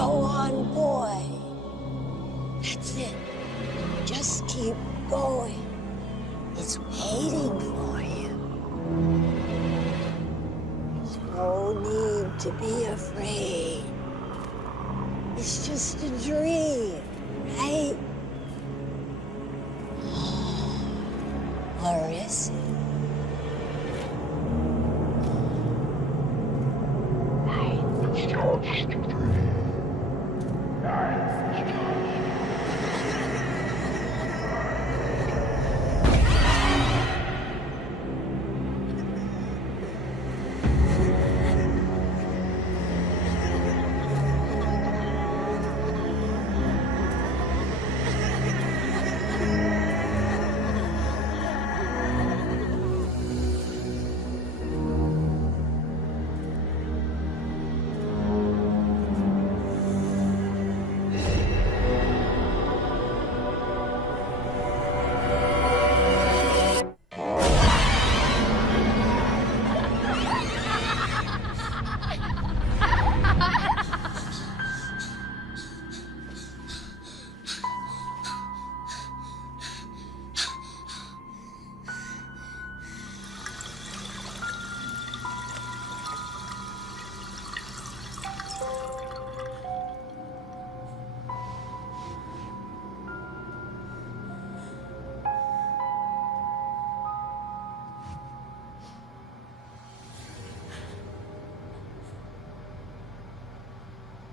Go on, boy. That's it. Just keep going. It's waiting for you. There's no need to be afraid. It's just a dream, right? Or is it?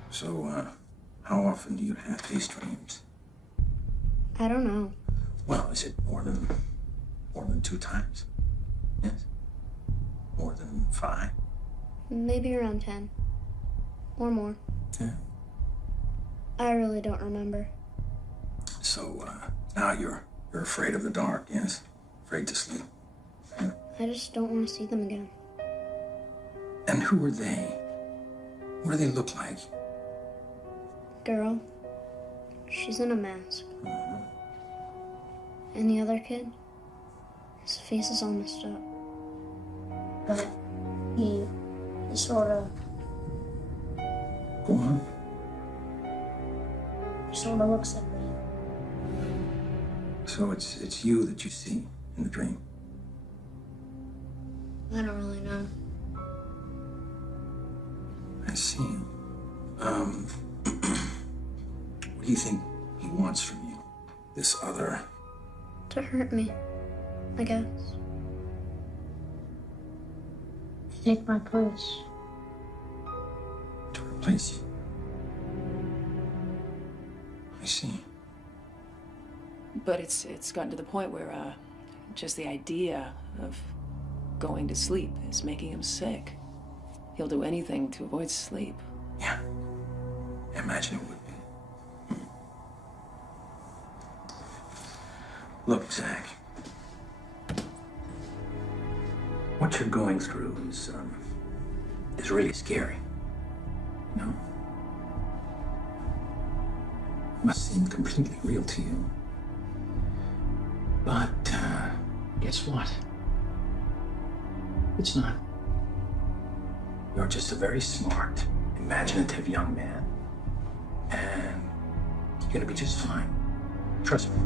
So, how often do you have these dreams? I don't know. Well, is it more than 2 times? Yes? More than 5? Maybe around 10. Or more. Yeah. I really don't remember. So, now you're afraid of the dark, yes? Afraid to sleep? Yeah. I just don't want to see them again. And who are they? What do they look like? Girl. She's in a mask. Mm-hmm. And the other kid? His face is all messed up. But he sort of... Go on. Sort of looks like me. So it's you that you see in the dream? I don't really know. I see. What do you think he wants from you? This other... To hurt me, I guess. To take my place. To replace you? I see. But it's gotten to the point where, just the idea of going to sleep is making him sick. He'll do anything to avoid sleep. Yeah. I imagine it would be. Look, Zach. What you're going through is really scary. You know? It must seem completely real to you. But, guess what? It's not. You're just a very smart, imaginative young man. And you're gonna be just fine. Trust me.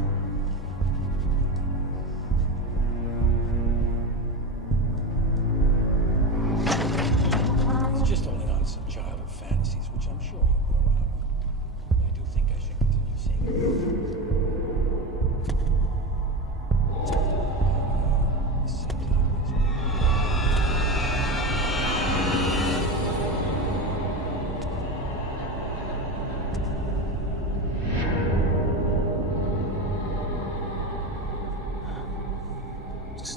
It's just holding on to some childhood fantasies, which I'm sure you'll grow out of. I do think I should continue seeing it.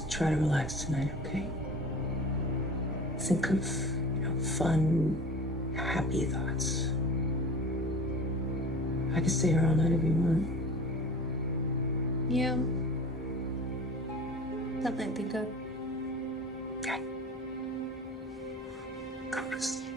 Try to relax tonight, okay? Think of, fun, happy thoughts. I can stay here all night if you want. Yeah. That might be good. Okay. Go to sleep.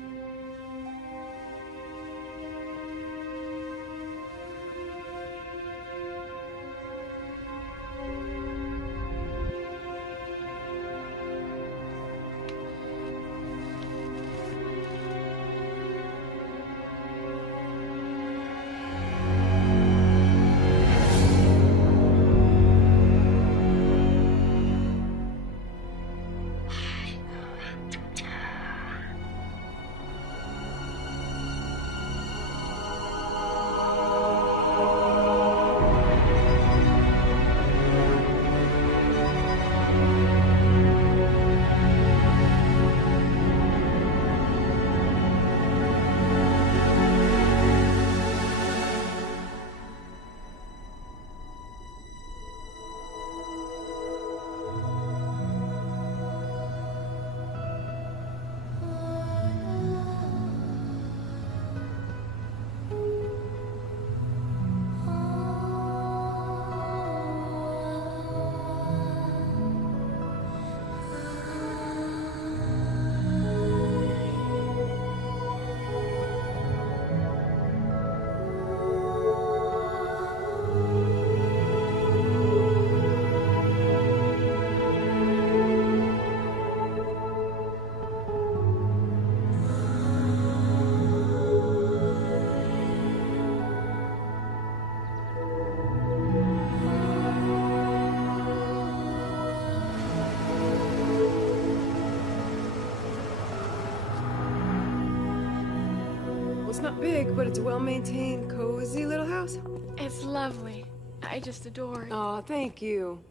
Well, it's not big, but it's a well-maintained, cozy little house. It's lovely. I just adore it. Oh, thank you.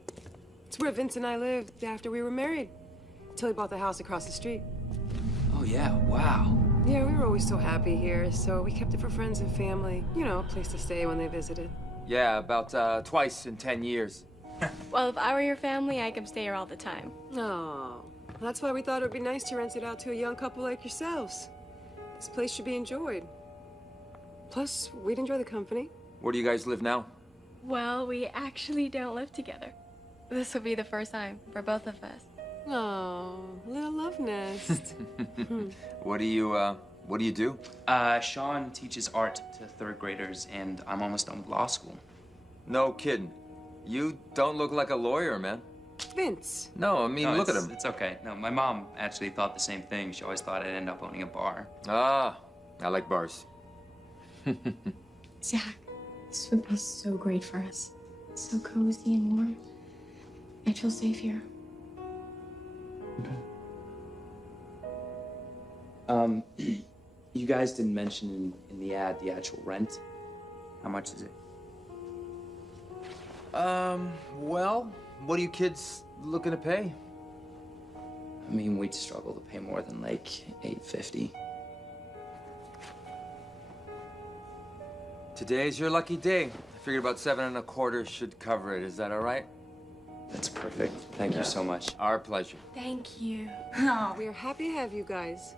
It's where Vince and I lived after we were married, till he bought the house across the street. Oh, yeah, wow. Yeah, we were always so happy here, so we kept it for friends and family. You know, a place to stay when they visited. Yeah, about twice in 10 years. Well, if I were your family, I could stay here all the time. Oh, that's why we thought it would be nice to rent it out to a young couple like yourselves. This place should be enjoyed. Plus, we'd enjoy the company. Where do you guys live now? Well, we actually don't live together. This will be the first time for both of us. Oh, little love nest. What do you do? Sean teaches art to third graders, and I'm almost done with law school. No kidding. You don't look like a lawyer, man. Vince. No, I mean, No, look at him. It's okay. No, my mom actually thought the same thing. She always thought I'd end up owning a bar. Ah, I like bars. Zach, this would be so great for us. So cozy and warm. I feel safe here. You guys didn't mention in the ad the actual rent. How much is it? Well, what are you kids looking to pay? I mean, we'd struggle to pay more than like $850. Today's your lucky day. I figured about 7 1/4 should cover it. Is that all right? That's perfect. Thank you so much. Our pleasure. Thank you. Oh, we're happy to have you guys.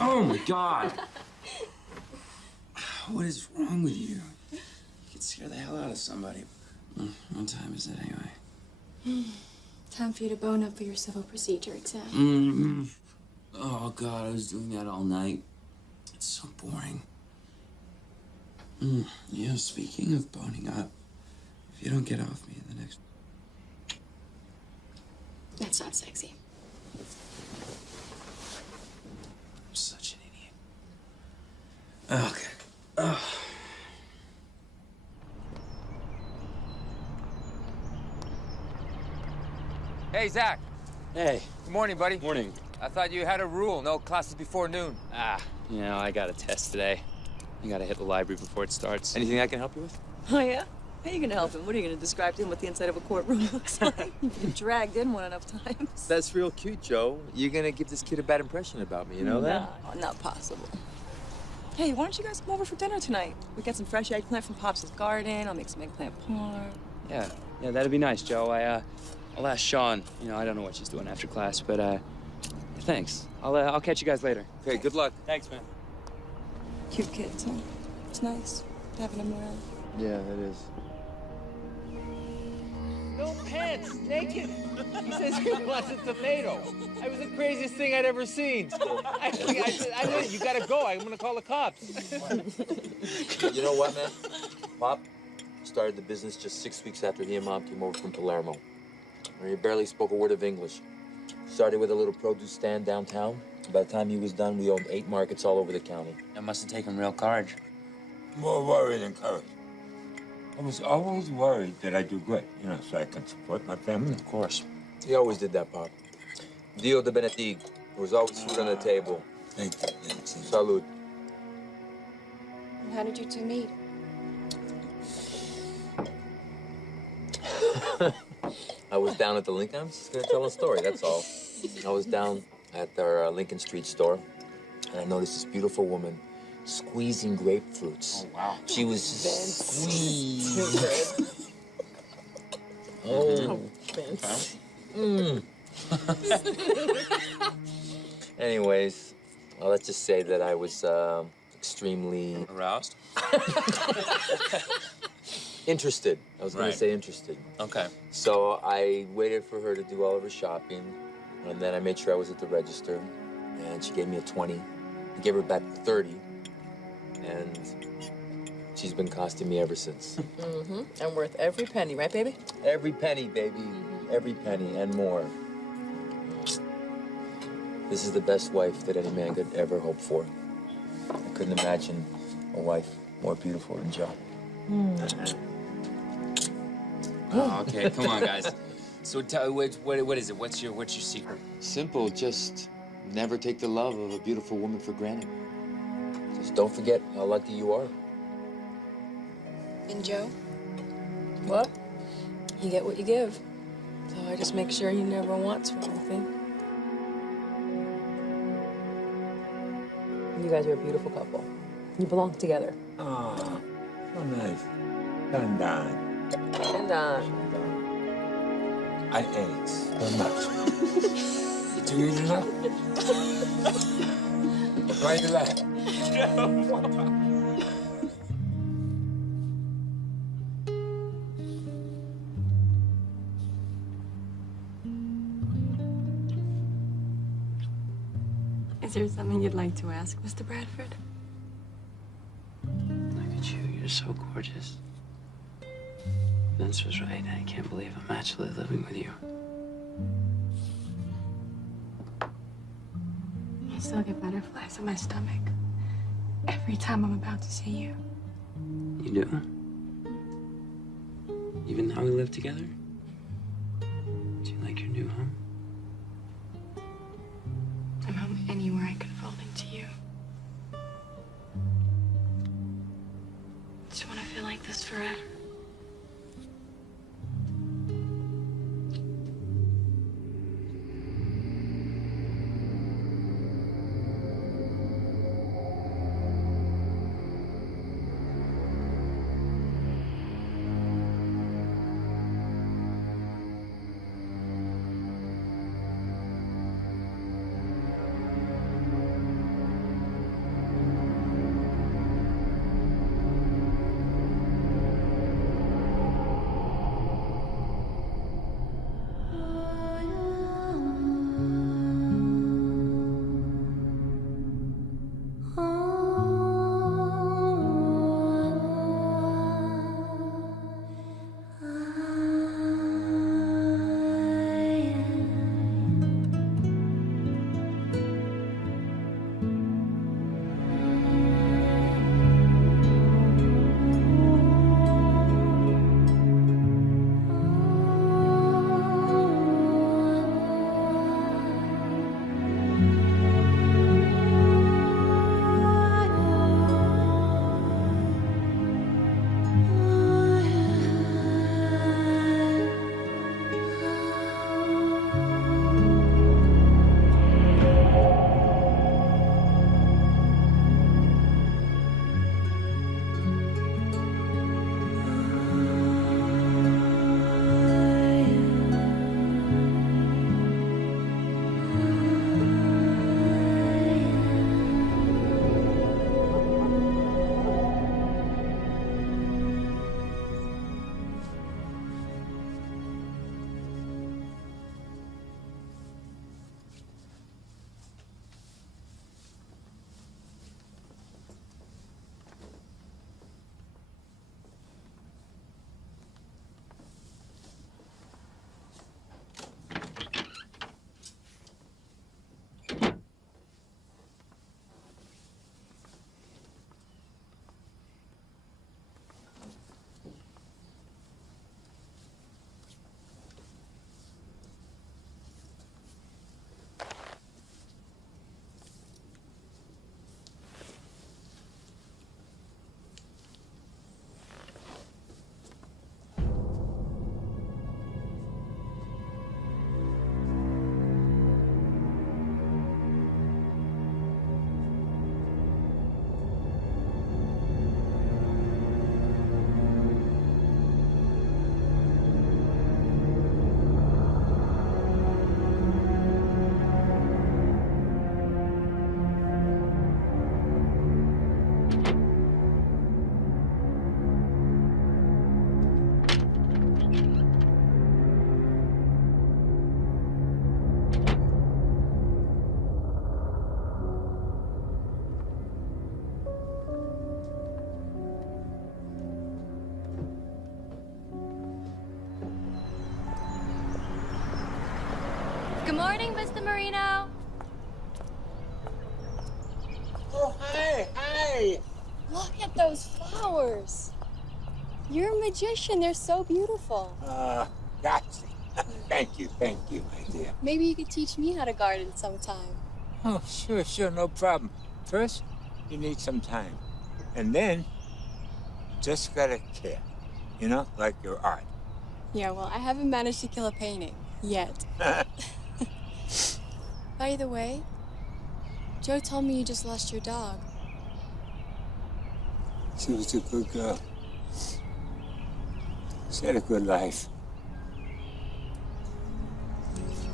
Oh my God! What is wrong with you? You could scare the hell out of somebody. What time is it anyway? Time for you to bone up for your civil procedure exam. Oh God, I was doing that all night. It's so boring. Yeah, speaking of boning up, if you don't get off me in the next... That's not sexy. I'm such an idiot. Okay. Ugh. Hey, Zach. Hey. Good morning, buddy. Morning. I thought you had a rule, no classes before noon. You know, I got a test today. You gotta hit the library before it starts. Anything I can help you with? Oh, yeah? How are you gonna help him? What are you gonna describe to him what the inside of a courtroom looks like? You've been dragged in one enough times. That's real cute, Joe. You're gonna give this kid a bad impression about me, you know that? No, not possible. Hey, why don't you guys come over for dinner tonight? We got some fresh eggplant from Pops' garden. I'll make some eggplant parm. Yeah, that'd be nice, Joe. I'll ask Sean. You know, I don't know what she's doing after class, but thanks. I'll catch you guys later. Okay, good luck. Thanks, man. Cute kids, huh? It's nice having them around. Yeah, it is. No pants, naked. He says he wants a tomato. That was the craziest thing I'd ever seen. I said, you gotta go. I'm gonna call the cops. You know what, man? Pop started the business just 6 weeks after he and Mom came over from Palermo. He barely spoke a word of English. Started with a little produce stand downtown. By the time he was done, we owned 8 markets all over the county. That must have taken real courage. More worry than courage. I was always worried that I'd do good, you know, so I can support my family. Of course. He always did that, Pop. Dio de Benedict. There was always food on the table. Thank you, Nancy. Salud. How did you two meet? I was down at the Lincoln. I'm just gonna tell a story, that's all. I was down at their Lincoln Street store, and I noticed this beautiful woman squeezing grapefruits. Oh, wow. She was squeezing. Oh, Vince. Anyways, well, let's just say that I was extremely aroused. Interested. I was gonna say interested. Okay. So I waited for her to do all of her shopping, and then I made sure I was at the register, and she gave me a 20. I gave her back 30, and she's been costing me ever since. And worth every penny, right, baby? Every penny, baby. Every penny and more. This is the best wife that any man could ever hope for. I couldn't imagine a wife more beautiful than Jo. Oh, okay, come on, guys. So tell what is it? What's your secret? Simple, just never take the love of a beautiful woman for granted. Just don't forget how lucky you are. And Joe? What? You get what you give. So I just make sure he never wants for anything. You guys are a beautiful couple. You belong together. Oh, so nice. Done. And I ate so much. Did you eat enough? Why you laugh? Is there something you'd like to ask, Mr. Bradford? Look at you. You're so gorgeous. Vince was right. I can't believe I'm actually living with you. I still get butterflies in my stomach every time I'm about to see you. You do? Even now we live together? Do you like your new home? I'm home anywhere I could fall into you. Just want to feel like this forever. Good morning, Mr. Marino. those flowers. You're a magician. They're so beautiful. Gotcha. Thank you, my dear. Maybe you could teach me how to garden sometime. Oh, sure, no problem. First, you need some time. And then, just gotta care. You know, like your art. Yeah, well, I haven't managed to kill a painting. Yet. By the way, Joe told me you just lost your dog. She was a good girl. She had a good life.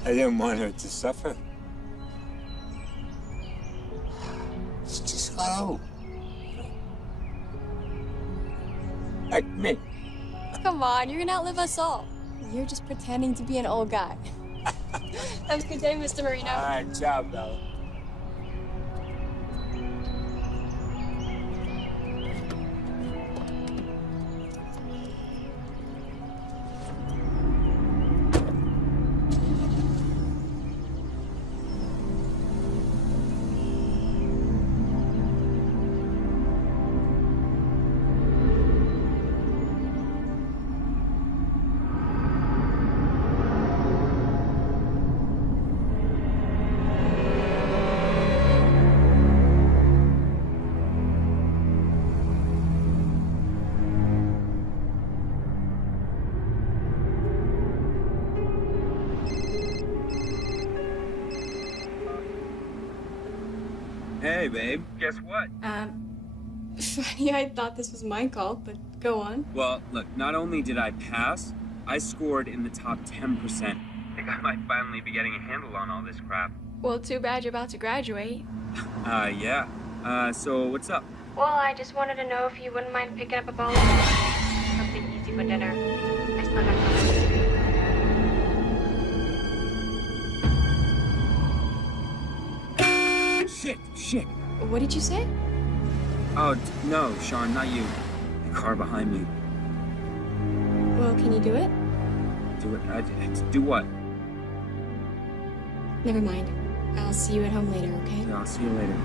I didn't want her to suffer. She just got old. Like me. Come on, you're gonna outlive us all. You're just pretending to be an old guy. Have a good day, Mr. Marino. All right, ciao, Bella. Hey, babe. Guess what? Funny, I thought this was my call, but go on. Well, look, not only did I pass, I scored in the top 10%. I think I might finally be getting a handle on all this crap. Well, too bad you're about to graduate. Yeah. So what's up? Well, I just wanted to know if you wouldn't mind picking up a bowl of something easy for dinner. I still got something to do. Shit. What did you say? Oh, no, Sean, not you. The car behind me. Well, can you do it? Do it? Do what? Never mind. I'll see you at home later, okay? Yeah, I'll see you later.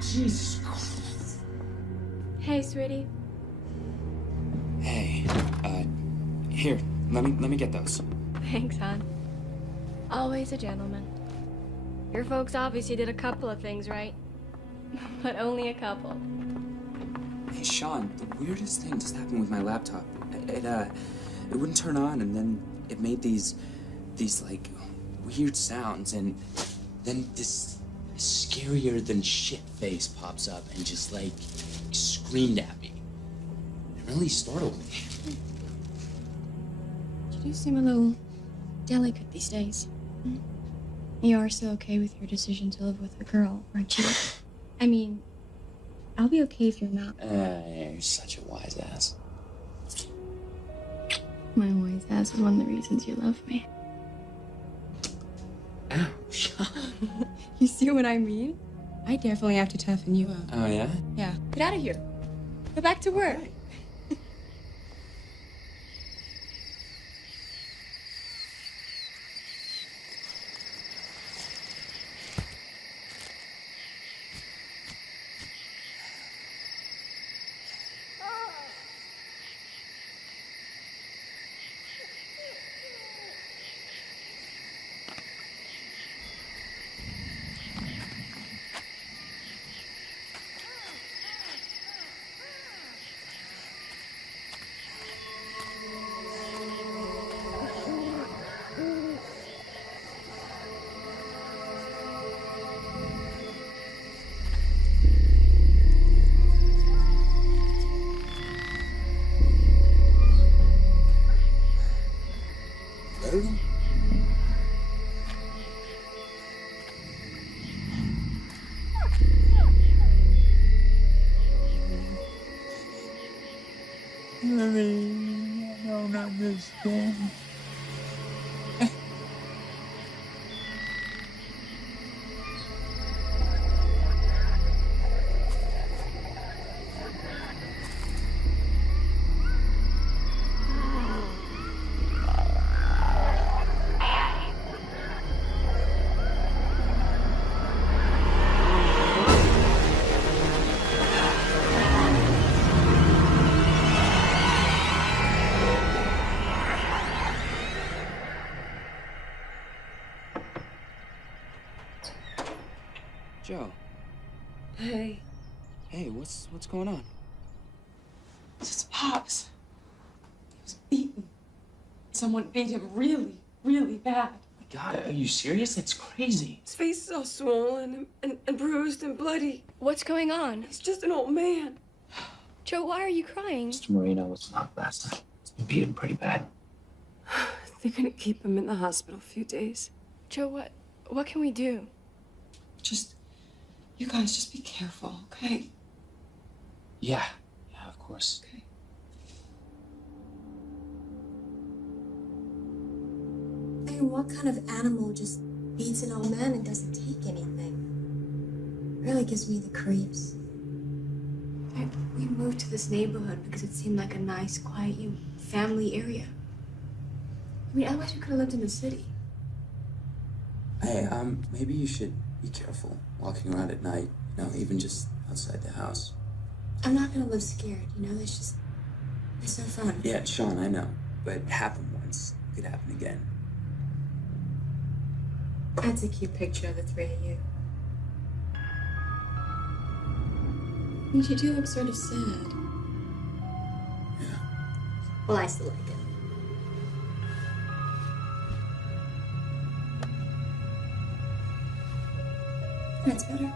Jesus Christ. Hey, sweetie. Hey, here, let me get those. Thanks, hon. Always a gentleman. Your folks obviously did a couple of things right. But only a couple. Hey, Sean, the weirdest thing just happened with my laptop. It wouldn't turn on, and then it made these like weird sounds, and then this scarier than shit face pops up and just like screamed at me. It really startled me. You do seem a little delicate these days. You are still okay with your decision to live with a girl, aren't you? I mean, I'll be okay if you're not. You're such a wise ass. My wise ass is one of the reasons you love me. Ow, Sean. You see what I mean? I definitely have to toughen you up. Oh, yeah? Yeah. Get out of here. Go back to work. sister. Joe. Hey. Hey, what's going on? It's just Pops. He was beaten. Someone beat him really, really bad. God, are you serious? That's crazy. His face is all swollen and bruised and bloody. What's going on? He's just an old man. Joe, why are you crying? Mr. Marino was knocked last night. He's been beaten pretty bad. They're gonna keep him in the hospital a few days. Joe, what can we do? You guys just be careful, okay? Yeah, of course. Okay. I mean, what kind of animal just beats an old man and doesn't take anything? Really gives me the creeps. We moved to this neighborhood because it seemed like a nice, quiet, family area. I mean, otherwise we could have lived in the city. Hey, maybe you should be careful walking around at night, even just outside the house. I'm not gonna live scared, it's no fun. Yeah, Sean, I know, but it happened once. It could happen again. That's a cute picture of the three of you. I mean, you do look sort of sad. Yeah. Well, I still like it. That's better.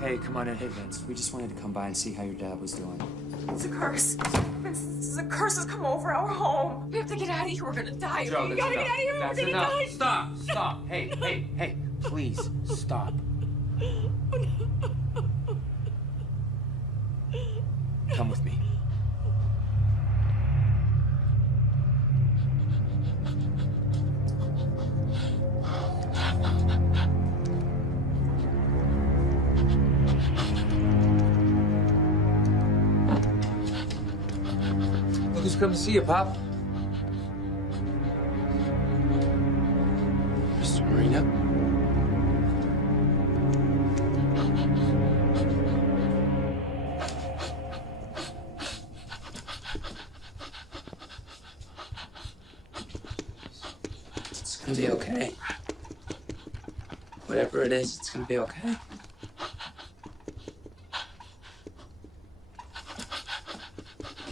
Hey, come on in. Hey, Vince. We just wanted to come by and see how your dad was doing. It's a curse. Vince, a curse has come over our home. We have to get out of here. We're gonna die. Joe, We gotta get out of here. That's We're gonna enough. die. Stop. Hey, please, stop. Come with me. Just come to see you, Pop. Mr. Marino? It's gonna be okay. Whatever it is, it's gonna be okay.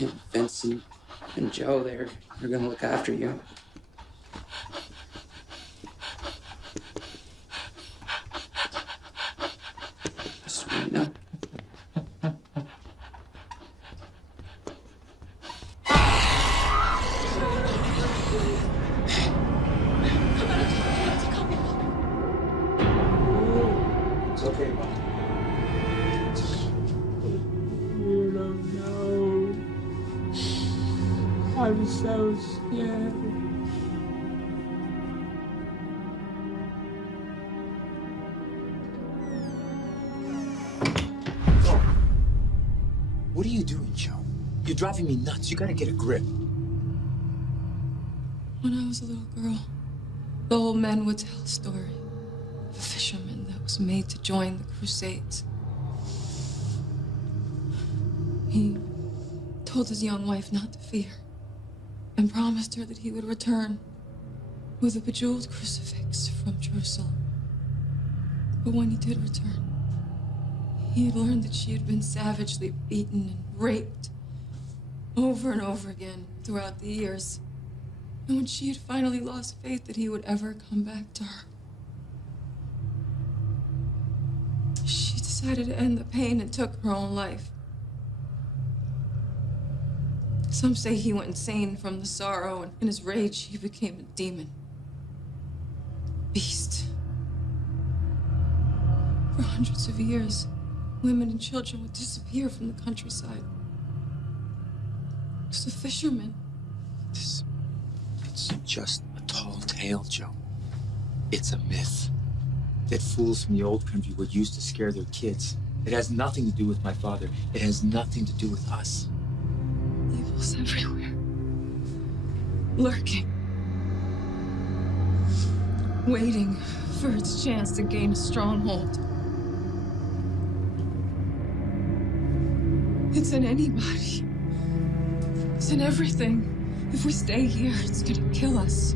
And Vincent and Joe, they're gonna look after you. Mr. Marino? It's okay, Mom. You don't know. I'm so scared. What are you doing, Joe? You're driving me nuts. You gotta get a grip. When I was a little girl, the old man would tell a story of a fisherman that was made to join the Crusades. He told his young wife not to fear and promised her that he would return with a bejeweled crucifix from Jerusalem. But when he did return, he had learned that she had been savagely beaten and raped over and over again throughout the years. And when she had finally lost faith that he would ever come back to her, she decided to end the pain and took her own life. Some say he went insane from the sorrow, and in his rage, he became a demon. A beast. For hundreds of years, women and children would disappear from the countryside. It was a fisherman. It's just a tall tale, Joe. It's a myth that fools from the old country would use to scare their kids. It has nothing to do with my father. It has nothing to do with us. Evil's everywhere. Lurking. Waiting for its chance to gain a stronghold. It's in anybody. It's in everything. If we stay here, it's gonna kill us.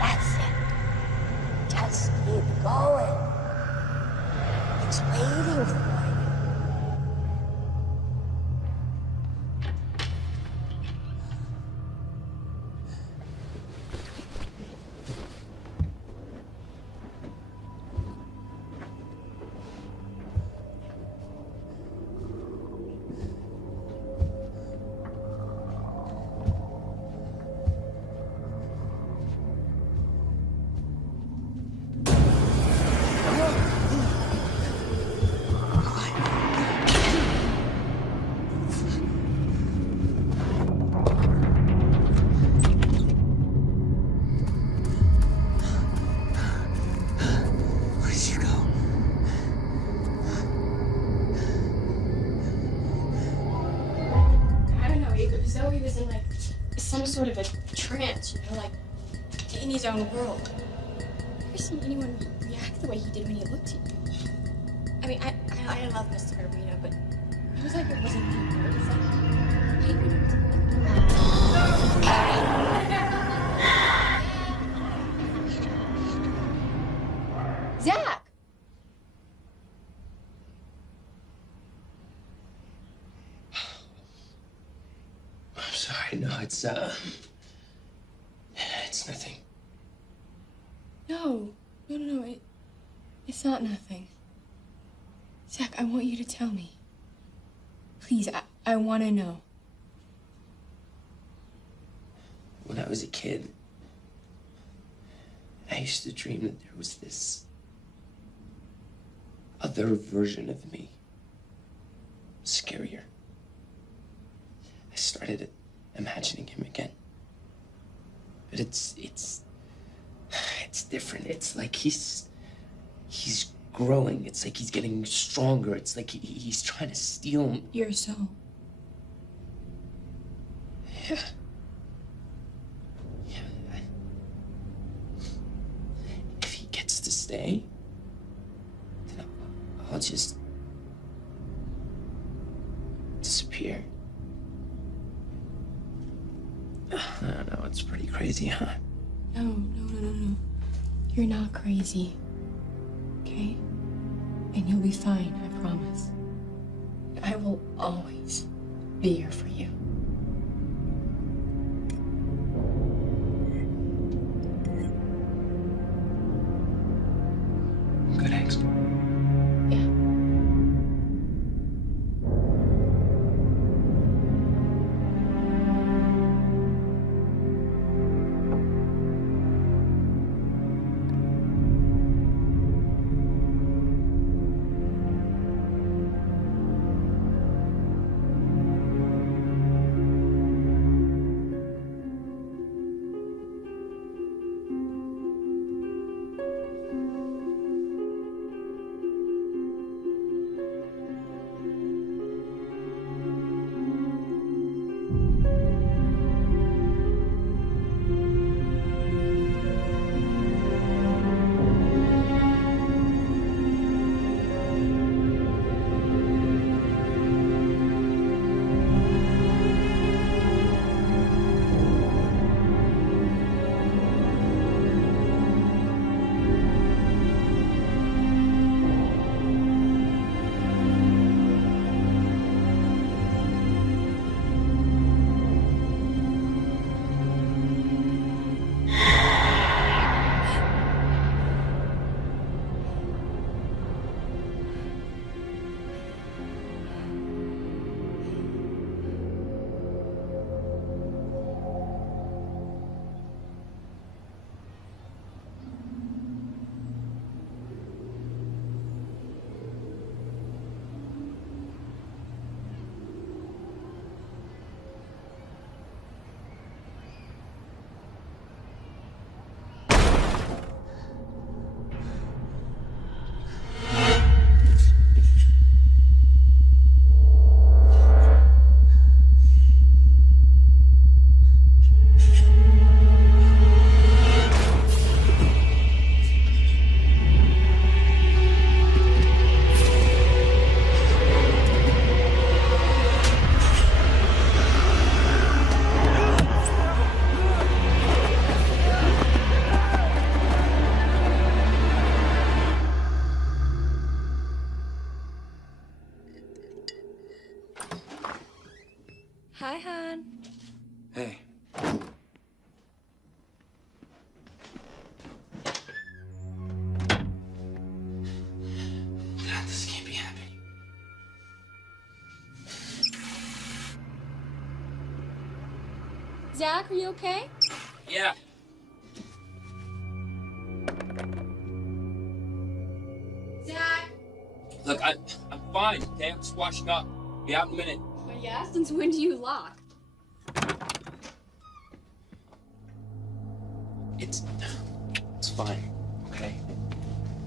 That's it. Just keep going. It's waiting for you. Where'd you go? I don't know, Zoe was in like some sort of a trance, you know, like in his own world. I've never seen anyone react the way he did when he looked at you. I mean, I love Mr. Marino, but it was like it wasn't him. It was like, I didn't know what to do. Zach! I'm sorry, no, it's nothing. No, it's not nothing. Zach, I want you to tell me. Please, I want to know. When I was a kid, I used to dream that there was this other version of me. Scarier. I started imagining him again. But it's different. It's like he's growing. It's like he's getting stronger. It's like he's trying to steal your soul. Yeah. If he gets to stay, then I'll just disappear. I don't know, it's pretty crazy, huh? No. You're not crazy. Okay? And you'll be fine, I promise. I will always be here for you. Good eggs. Hi, hon. Hey. God, this can't be happening. Zach, are you okay? Yeah. Zach. Look, I'm fine, okay? I'm just washing up. Be out in a minute. Well, yeah, since when do you lock? It's fine, okay?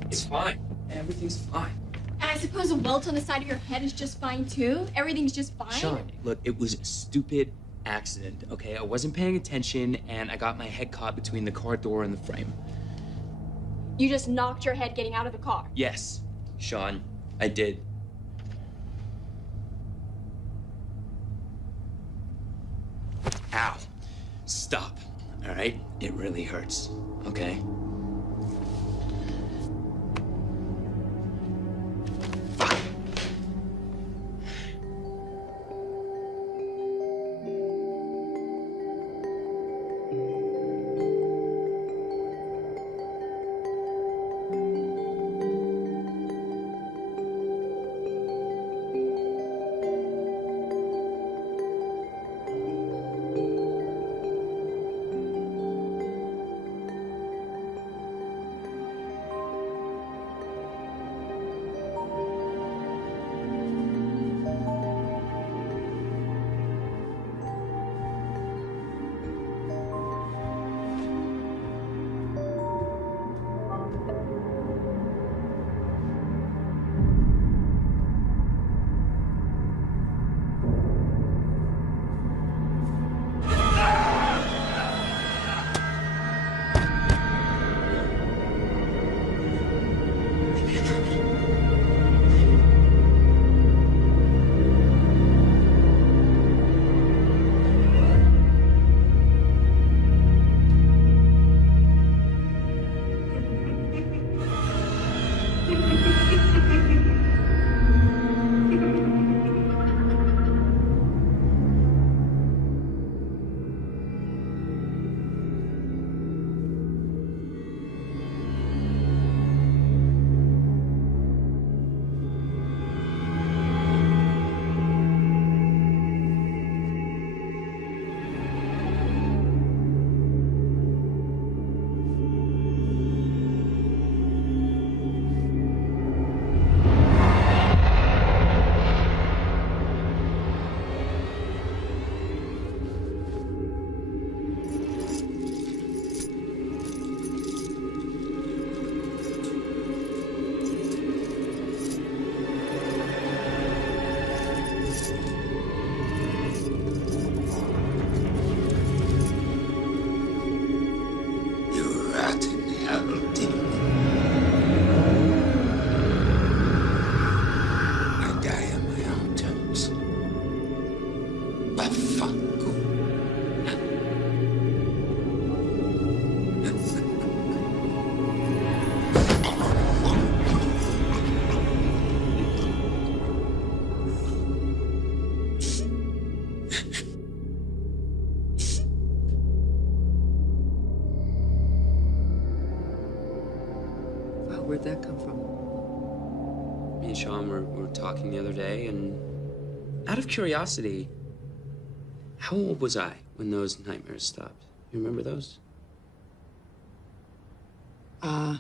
It's fine. Everything's fine. And I suppose a welt on the side of your head is just fine, too? Everything's just fine? Sean, look, it was a stupid accident, okay? I wasn't paying attention, and I got my head caught between the car door and the frame. You just knocked your head getting out of the car. Yes, Sean, I did. Ow. Stop, all right? It really hurts, okay? Where'd that come from? Me and Sean were talking the other day, and out of curiosity, how old was I when those nightmares stopped? You remember those? Well,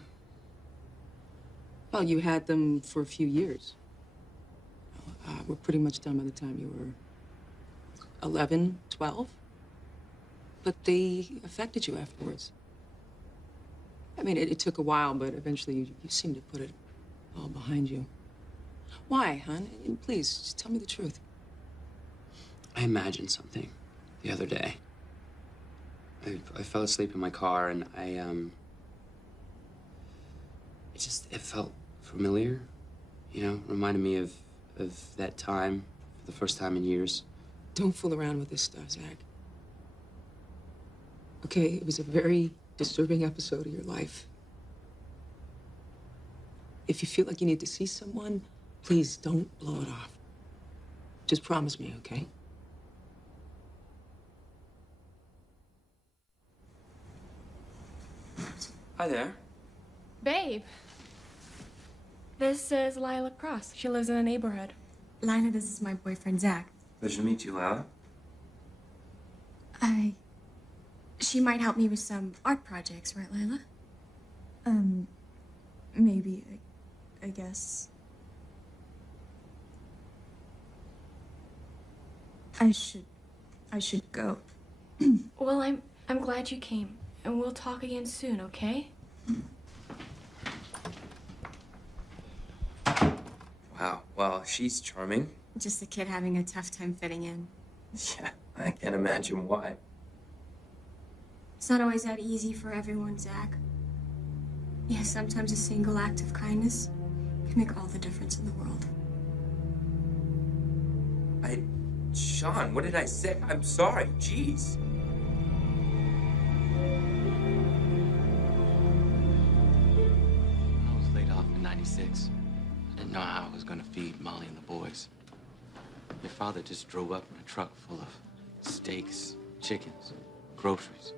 you had them for a few years. We're pretty much done by the time you were 11, 12. But they affected you afterwards. I mean, it took a while, but eventually you seemed to put it all behind you. Why, hon? And please, just tell me the truth. I imagined something the other day. I fell asleep in my car, and it felt familiar, you know, reminded me of that time for the first time in years. Don't fool around with this stuff, Zach. Okay, it was a very disturbing episode of your life. If you feel like you need to see someone, please don't blow it off. Just promise me, okay? Hi there. Babe. This is Lila Cross. She lives in the neighborhood. Lila, this is my boyfriend, Zach. Pleasure to meet you, Lila. She might help me with some art projects, right, Lila? Maybe, I guess. I should go. Well, I'm glad you came, and we'll talk again soon, okay? Wow, well, she's charming. Just a kid having a tough time fitting in. Yeah, I can't imagine why. It's not always that easy for everyone, Zach. Yeah, sometimes a single act of kindness can make all the difference in the world. Sean, what did I say? I'm sorry, jeez. I was laid off in '96. I didn't know how I was gonna feed Molly and the boys. Your father just drove up in a truck full of steaks, chickens, groceries.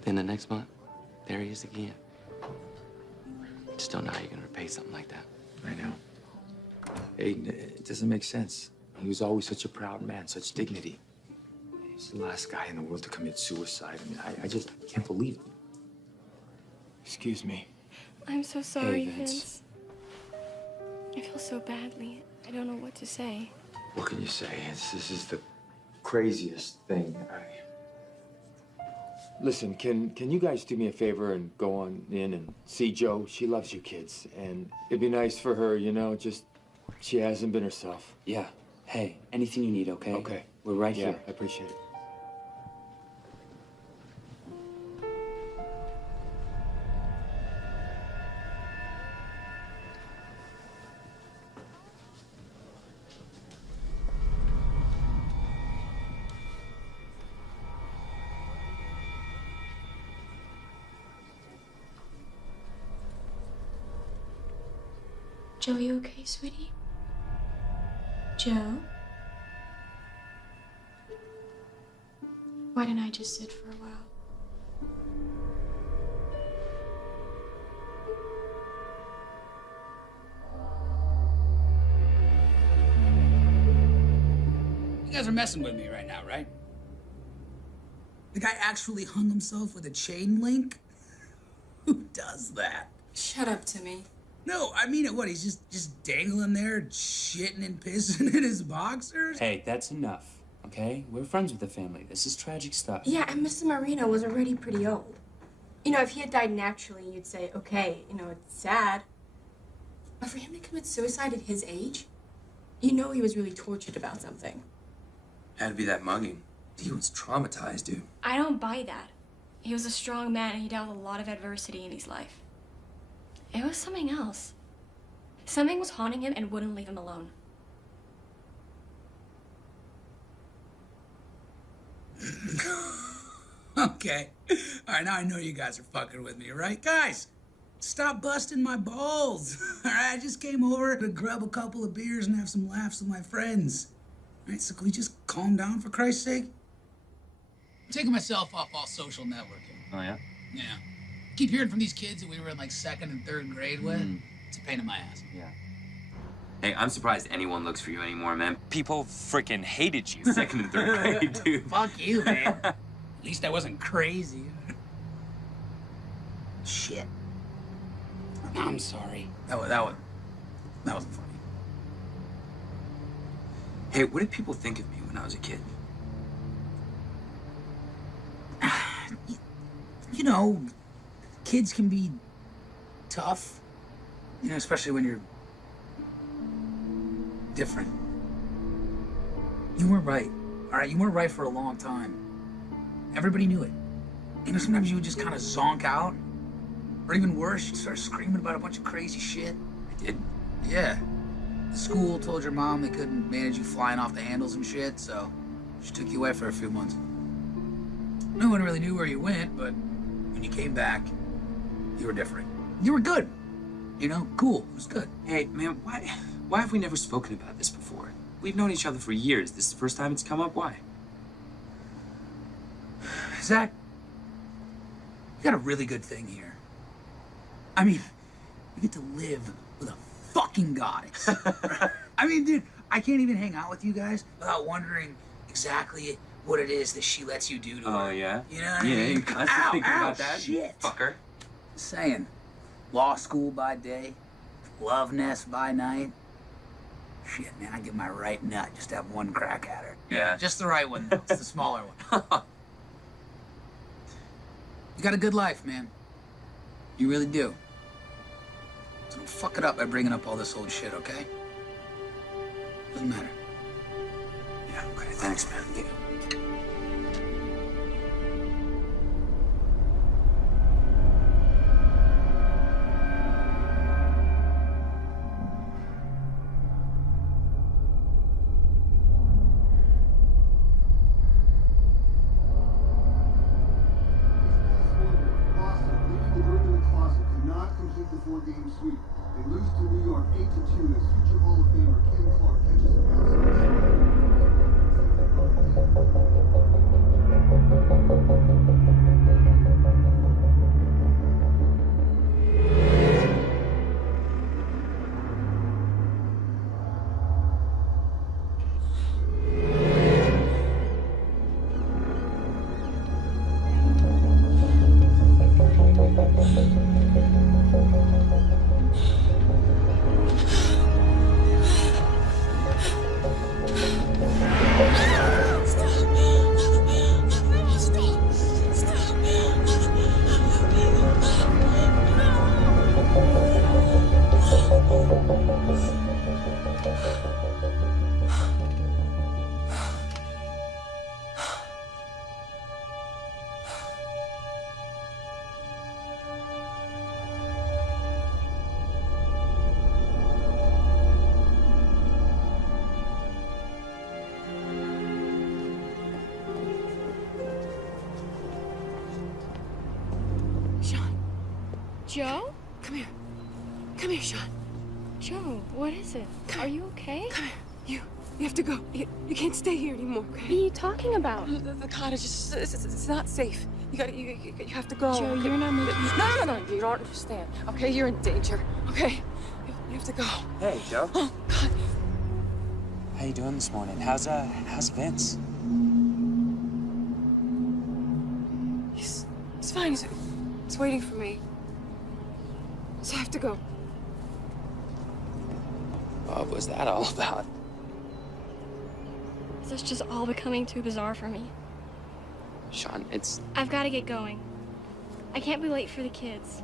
Then the next month, there he is again. Just don't know how you're gonna repay something like that. I know. Aiden, it doesn't make sense. He was always such a proud man, such dignity. He's the last guy in the world to commit suicide. I mean, I just can't believe it. Excuse me. I'm so sorry, Hey, Vince. Vince. I feel so badly. I don't know what to say. What can you say? This is the craziest thing. Listen, can you guys do me a favor and go on in and see Jo? She loves you kids, and it'd be nice for her, you know, just she hasn't been herself. Yeah. Hey, anything you need, okay? Okay. We're right Yeah, here. I appreciate it. Joe, you okay, sweetie? Joe? Why didn't I just sit for a while? You guys are messing with me right now, right? The guy actually hung himself with a chain link? Who does that? Shut up, Timmy. No, I mean it. What? He's just dangling there, shitting and pissing in his boxers? Hey, that's enough, okay? We're friends with the family. This is tragic stuff. Yeah, and Mr. Marino was already pretty old. You know, if he had died naturally, you'd say, okay, you know, it's sad. But for him to commit suicide at his age, you know he was really tortured about something. Had to be that mugging. He was traumatized, dude. I don't buy that. He was a strong man and he dealt with a lot of adversity in his life. It was something else. Something was haunting him and wouldn't leave him alone. Okay. All right, now I know you guys are fucking with me, right? Guys, stop busting my balls. All right, I just came over to grab a couple of beers and have some laughs with my friends. All right, so can we just calm down for Christ's sake? I'm taking myself off all social networking. Oh, yeah? Yeah. Keep hearing from these kids that we were in like 2nd and 3rd grade with. It's a pain in my ass. Yeah. Hey, I'm surprised anyone looks for you anymore, man. People freaking hated you 2nd and 3rd grade, dude. Fuck you, man. At least I wasn't crazy. Shit. I'm sorry. That wasn't funny. Hey, what did people think of me when I was a kid? You know, kids can be tough. You know, especially when you're different. You weren't right, all right? You weren't right for a long time. Everybody knew it. You know, sometimes you would just kind of zonk out. Or even worse, you'd start screaming about a bunch of crazy shit. I did? Yeah. The school told your mom they couldn't manage you flying off the handles and shit, so she took you away for a few months. No one really knew where you went, but when you came back, you were different. You were good. You know, cool. It was good. Hey, man, why have we never spoken about this before? We've known each other for years. This is the first time it's come up. Why? Zach, you got a really good thing here. I mean, you get to live with a fucking goddess. I mean, dude, I can't even hang out with you guys without wondering exactly what it is that she lets you do to her. Oh, yeah? You know what I mean? You're constantly thinking about that, shit. fucker. Just saying. Law school by day, love nest by night. Shit, man, I get my right nut just to have one crack at her. Yeah. Just the right one, though. It's the smaller one. You got a good life, man. You really do. So don't fuck it up by bringing up all this old shit, okay? Doesn't matter. Yeah, okay, thanks, man. Yeah. Four-game sweep. They lose to New York 8-2 as future Hall of Famer Ken Clark catches an Joe? Come here. Come here, Sean. Joe, what is it? Are you okay? Come here. You have to go. You can't stay here anymore, okay? What are you talking about? The cottage is it's not safe. You have to go. Joe, you're not making... No. You don't understand. Okay, you're in danger. Okay? You have to go. Hey, Joe. Oh, God. How you doing this morning? How's Vince? He's fine. He's waiting for me. So I have to go. What was that all about? This is just all becoming too bizarre for me. Sean, it's... I've got to get going. I can't be late for the kids.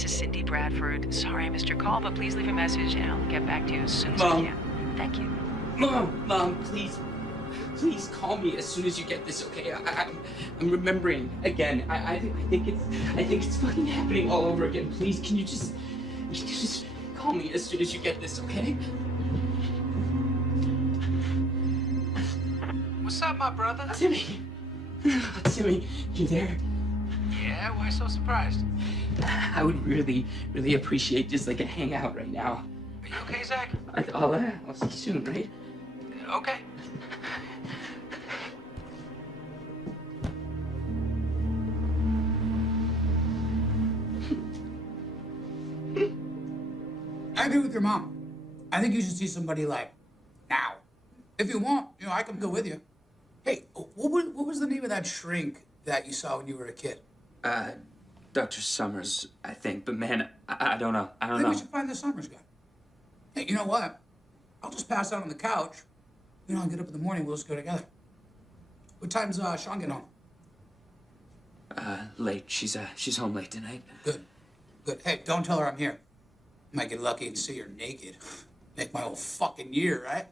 this is Cindy Bradford. Sorry I missed your call, but please leave a message and I'll get back to you as soon as I Mom. can. Thank you. Mom, please call me as soon as you get this, okay? I'm remembering again. I think it's fucking happening all over again. Please, can you just call me as soon as you get this, okay? What's up, my brother? Timmy, you there? Yeah, why so surprised? I would really appreciate just like a hangout right now. Are you okay, Zach? I'll see you soon, right? Okay. I agree with your mom. I think you should see somebody like now. If you want, I can go with you. Hey, what was the name of that shrink that you saw when you were a kid? Dr. Summers, I think, but man, I don't know. I I don't think know. we should find the Summers guy. Hey, you know what? I'll just pass out on the couch. I'll get up in the morning, we'll just go together. What time's Sean get home? Late. She's home late tonight. Good. Hey, don't tell her I'm here. Might get lucky and see her naked. Make my whole fucking year, right?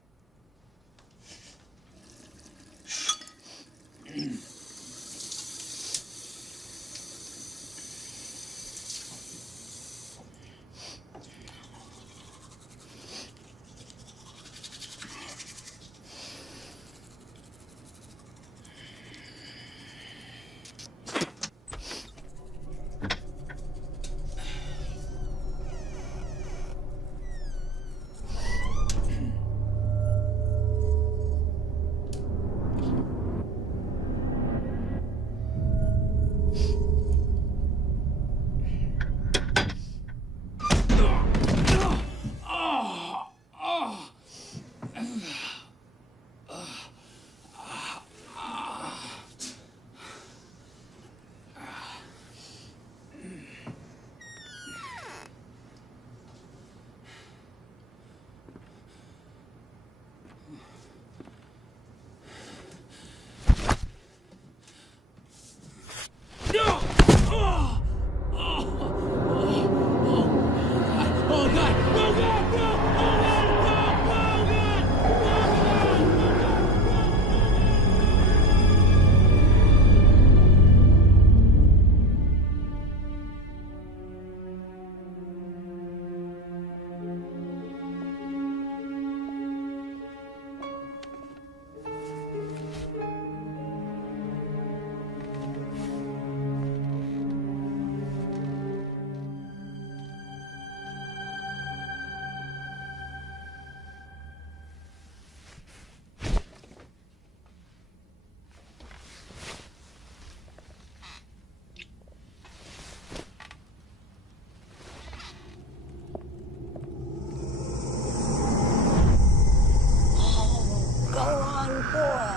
Go on, boy.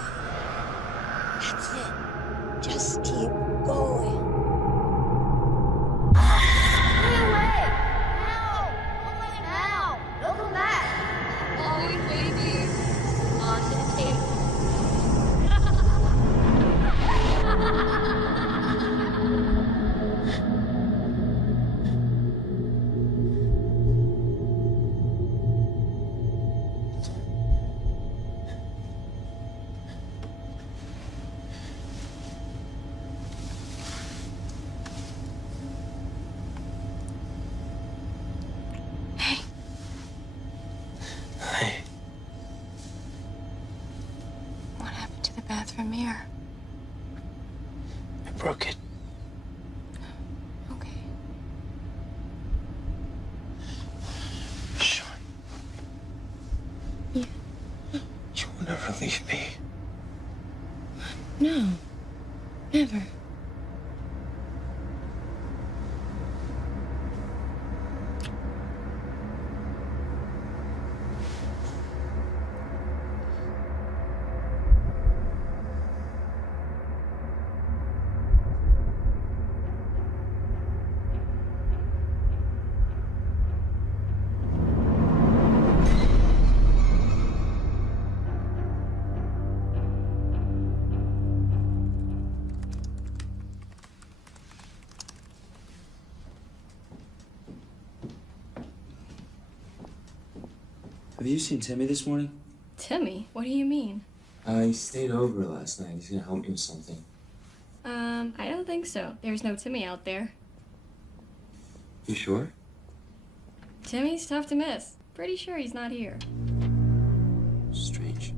That's it. Just keep going. Stay away! Now! Now! Don't come back! Oh, baby! Onto the table. What happened to the bathroom mirror? I broke it. Okay. Sean. Yeah. You will never leave me. No. Never. Have you seen Timmy this morning? Timmy? What do you mean? He stayed over last night. He's gonna help me with something. I don't think so. There's no Timmy out there. You sure? Timmy's tough to miss. Pretty sure he's not here. Strange.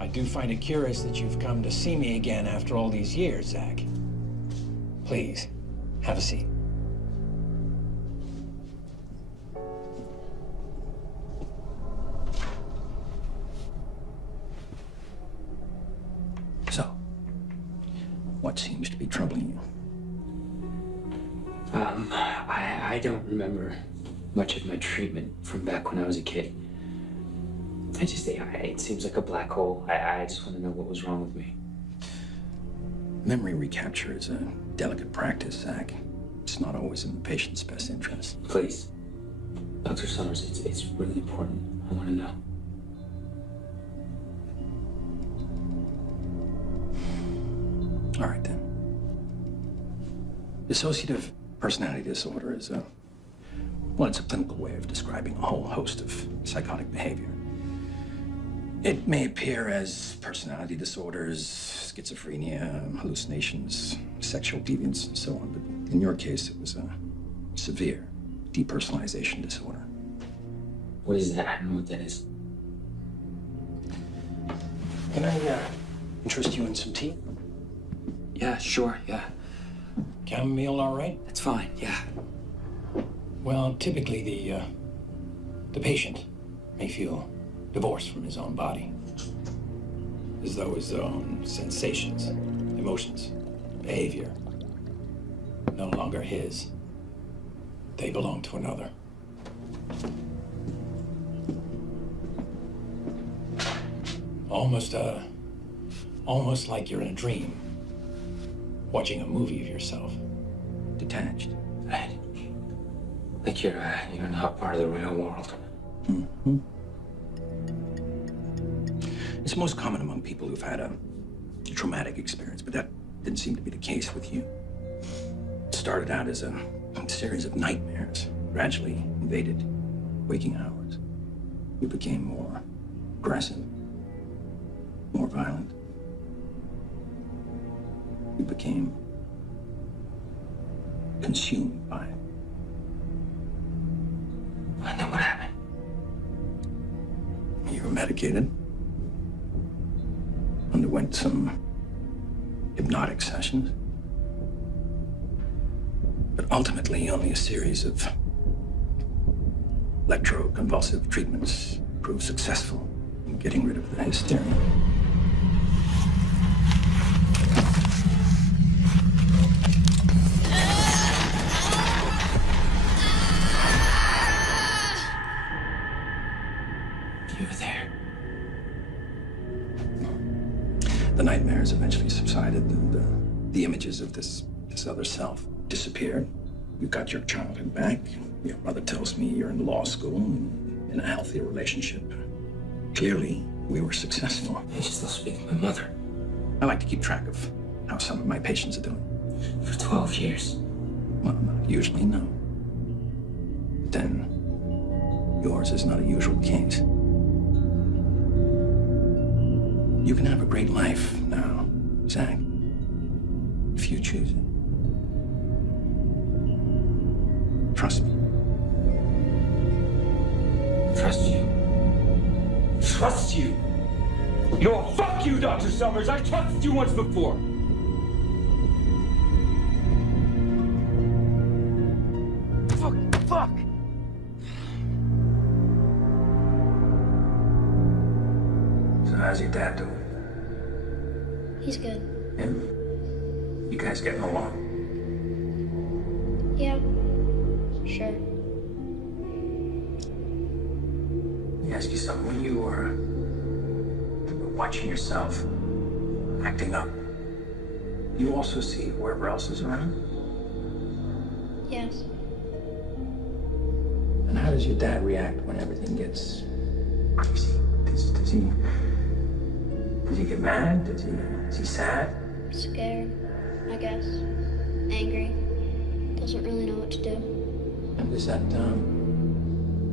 I do find it curious that you've come to see me again after all these years, Zach. Please, have a seat. So, what seems to be troubling you? I don't remember much of my treatment from back when I was a kid. It seems like a black hole. I just want to know what was wrong with me. Memory recapture is a delicate practice, Zach. It's not always in the patient's best interest. Please. Dr. Summers, it's really important. I want to know. All right, then. Dissociative personality disorder is it's a clinical way of describing a whole host of psychotic behavior. It may appear as personality disorders, schizophrenia, hallucinations, sexual deviance, and so on, but in your case, it was a severe depersonalization disorder. What is that? I don't know what that is. Can I interest you in some tea? Yeah, sure, yeah. Chamomile, all right? That's fine, yeah. Well, typically the patient may feel divorced from his own body, as though his own sensations, emotions, behavior, no longer his. They belong to another. Almost like you're in a dream, watching a movie of yourself, detached. Right. Like you're not part of the real world. Mm-hmm. It's most common among people who've had a traumatic experience, but that didn't seem to be the case with you. It started out as a series of nightmares, gradually invaded waking hours. You became more aggressive, more violent. You became consumed by it. And then what happened? You were medicated. Underwent some hypnotic sessions. But ultimately, only a series of electroconvulsive treatments proved successful in getting rid of the hysteria. You were there. The nightmares eventually subsided. The images of this other self disappeared. You got your childhood back. Your mother tells me you're in law school and in a healthy relationship. Clearly, we were successful. I just still speak to my mother. I like to keep track of how some of my patients are doing. For 12 years. Well, not usually, no. But then, yours is not a usual case. You can have a great life now, Zach, if you choose it. Trust me. Trust you? Trust you? You know what? Fuck you, Dr. Summers! I trusted you once before! Fuck! So how's your dad doing? He's good. Him? You guys getting along? Yeah. Sure. Let me ask you something. When you were watching yourself acting up, you also see whoever else is around? Yes. And how does your dad react when everything gets crazy? Does he get mad? Is he sad? Scared, I guess. Angry. doesn't really know what to do. And does that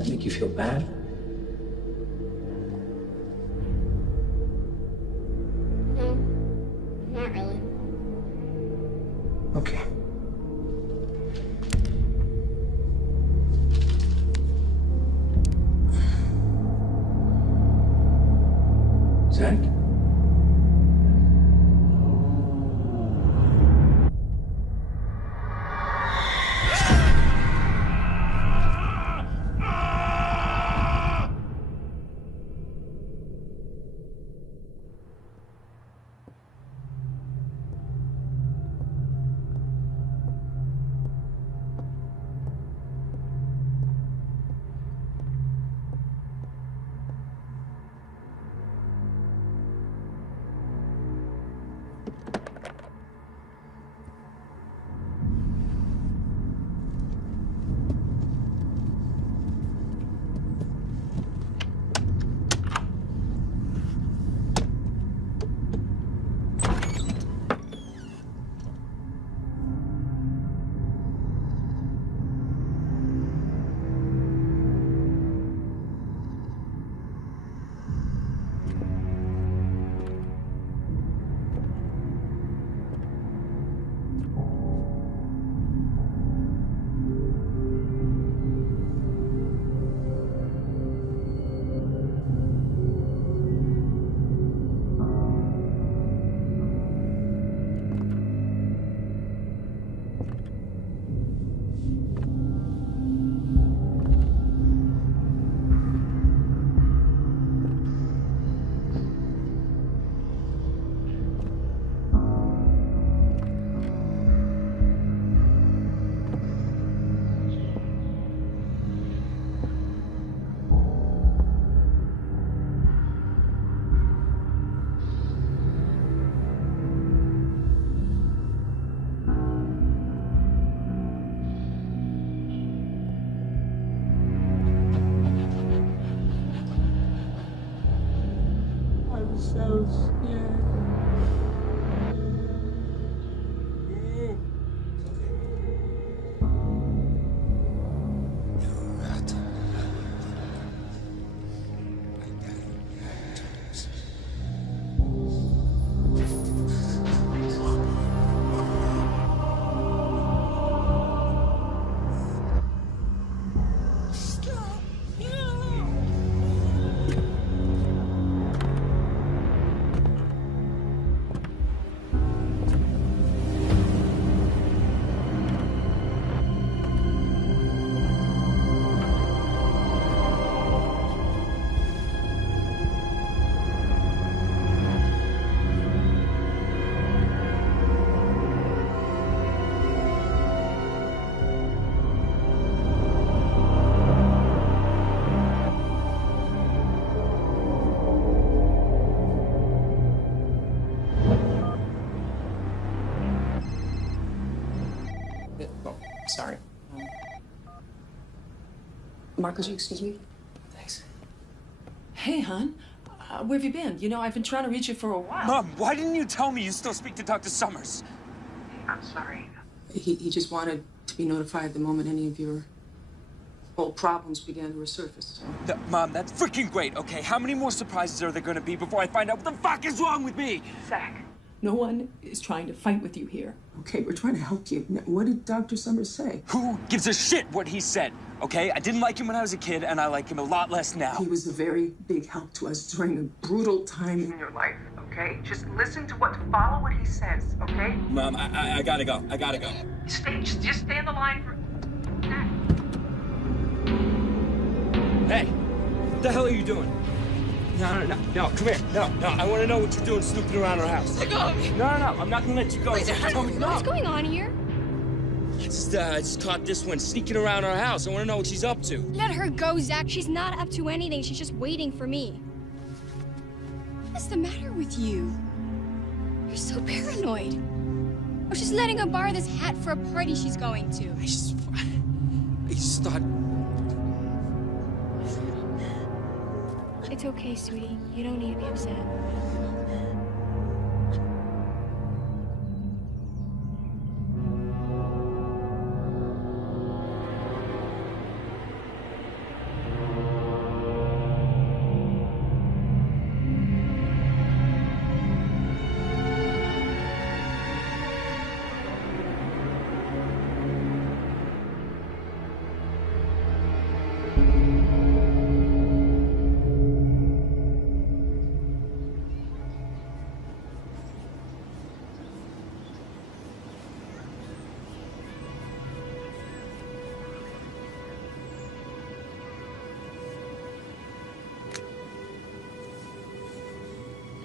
make you feel bad? No, not really. Okay. Zach? I'm so scared. Oh, sorry. Marcos, you excuse me? Thanks. Hey, hon. Where have you been? You know, I've been trying to reach you for a while. Mom, why didn't you tell me you still speak to Dr. Summers? I'm sorry. He just wanted to be notified the moment any of your old problems began to resurface. So. Mom, that's freaking great, okay? How many more surprises are there gonna be before I find out what the fuck is wrong with me? Zach, no one is trying to fight with you here. Okay, we're trying to help you. Now, what did Dr. Summers say? Who gives a shit what he said, okay? I didn't like him when I was a kid, and I like him a lot less now. He was a very big help to us during a brutal time in your life, okay? Just listen to follow what he says, okay? Mom, I gotta go. I gotta go. Just stay on the line for... Hey, what the hell are you doing? No, come here. No, I want to know what you're doing snooping around our house. Let go of me. No, I'm not gonna let you go. Wait, Tell me, no. what's going on here? I just caught this one sneaking around our house. I want to know what she's up to. Let her go, Zach. She's not up to anything. She's just waiting for me. What's the matter with you? You're so paranoid. Oh, she's letting her borrow this hat for a party she's going to. I just thought... It's okay, sweetie. You don't need to be upset.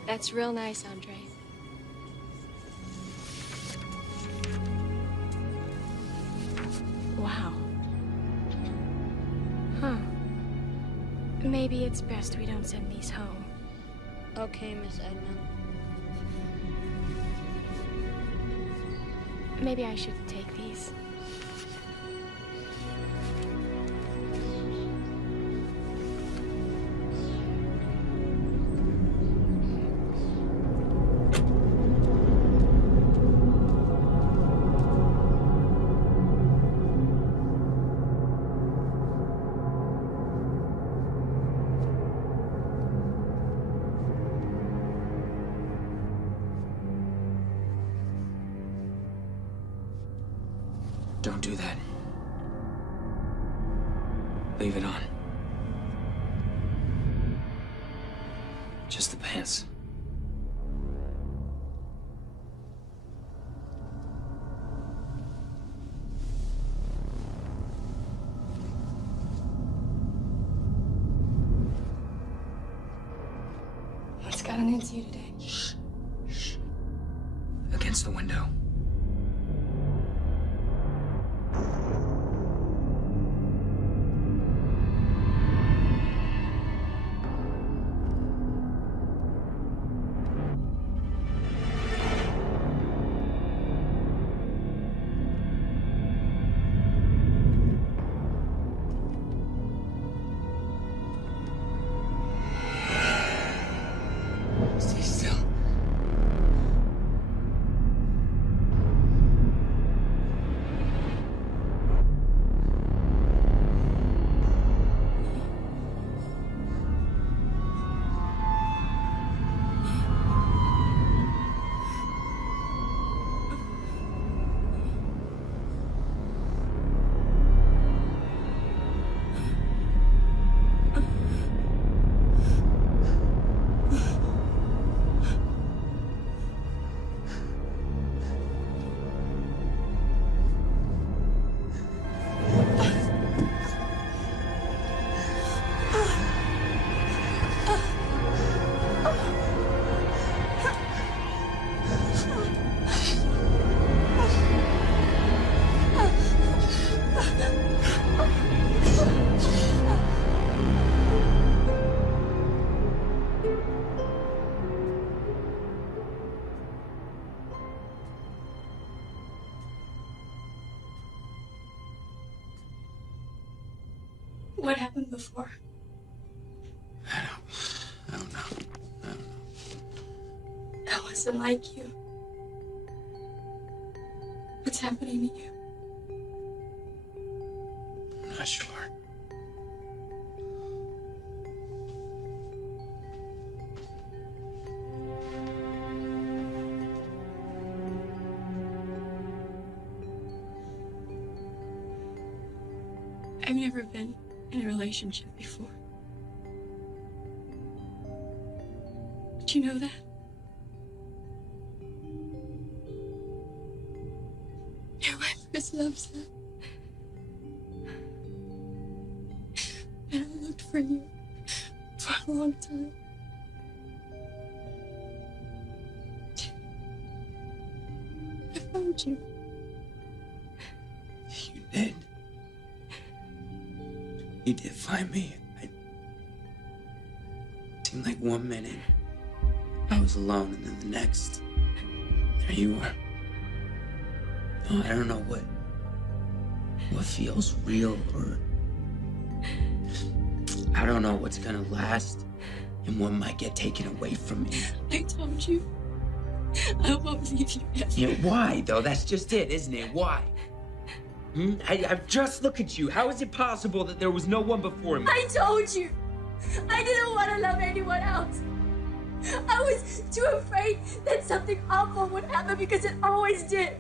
That's real nice, Andre. Wow. Huh. Maybe it's best we don't send these home. Okay, Miss Edmund. Maybe I should take these. Don't do that. Leave it on. Just the pants. What's gotten into you today? Shh. Shh. Against the window. Stay still. What happened before? I don't know. I wasn't like you. What's happening to you? I'm not sure. I've never been in a relationship before. Did you know that? You're my first love, son. And I looked for you for a long time. I found you. You did. You did find me. It seemed like 1 minute I was alone, and then the next, there you were. No, I don't know what feels real, or I don't know what's gonna last and what might get taken away from me. I told you. I won't leave you ever. Yeah, why though? That's just it, isn't it? Why? I've just looked at you. How is it possible that there was no one before me? I told you. I didn't want to love anyone else. I was too afraid that something awful would happen because it always did.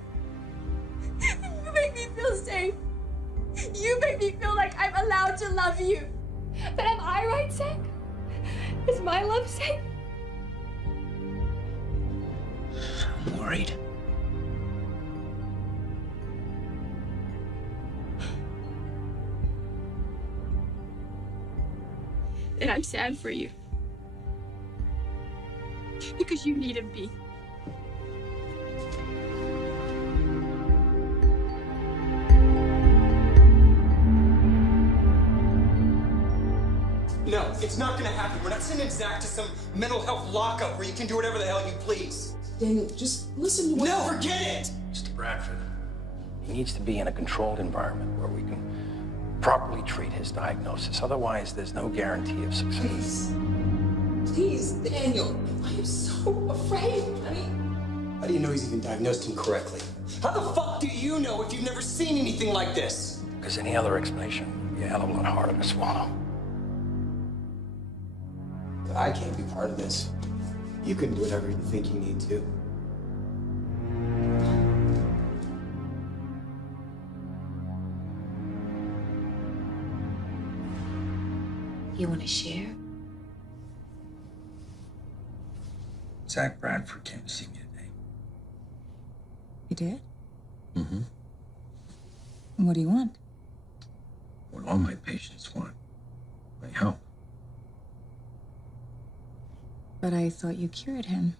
You make me feel safe. You make me feel like I'm allowed to love you. But am I right, Zach? Is my love safe? I'm worried. And I'm sad for you. Because you needed me. No, it's not gonna happen. We're not sending Zach to some mental health lockup where you can do whatever the hell you please. Daniel, just listen to what— No, forget it! Mr. Bradford, he needs to be in a controlled environment where we can properly treat his diagnosis. Otherwise, there's no guarantee of success. Please, Daniel. I am so afraid, honey. How do you know he's even diagnosed incorrectly? How the fuck do you know if you've never seen anything like this? Because any other explanation would be a hell of a lot harder to swallow. I can't be part of this. You can do whatever you think you need to. You want to share? Zach Bradford came to see me today. You did? Mm-hmm. What do you want? What all my patients want. My help. But I thought you cured him.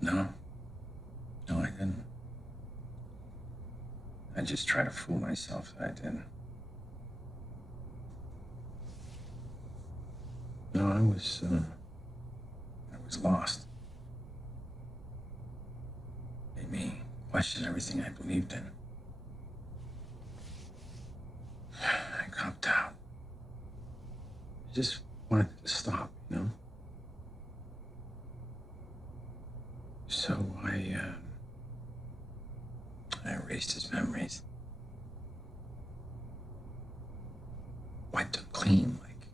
No. No, I didn't. I just try to fool myself that I didn't. No, I was lost. Made me question everything I believed in. I copped out. I just wanted it to stop, you know? So I erased his memories. Wiped them clean, like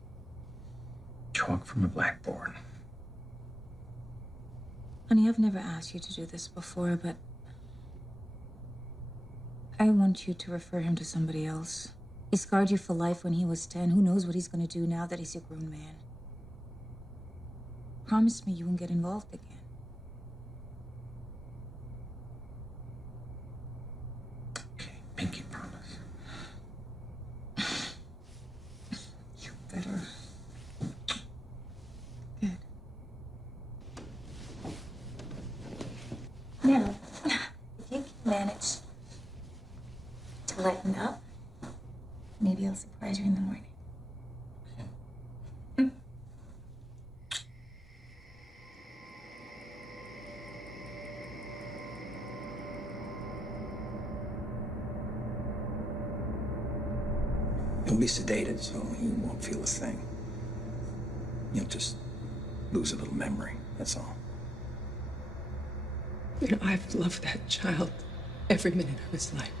chalk from a blackboard. Honey, I've never asked you to do this before, but I want you to refer him to somebody else. He scarred you for life when he was 10. Who knows what he's gonna do now that he's a grown man? Promise me you won't get involved again. Pinky promise. You better. Good. Now, if you can manage to lighten up, maybe I'll surprise you in the morning. You'll be sedated, so you won't feel a thing. You'll just lose a little memory, that's all. You know, I've loved that child every minute of his life.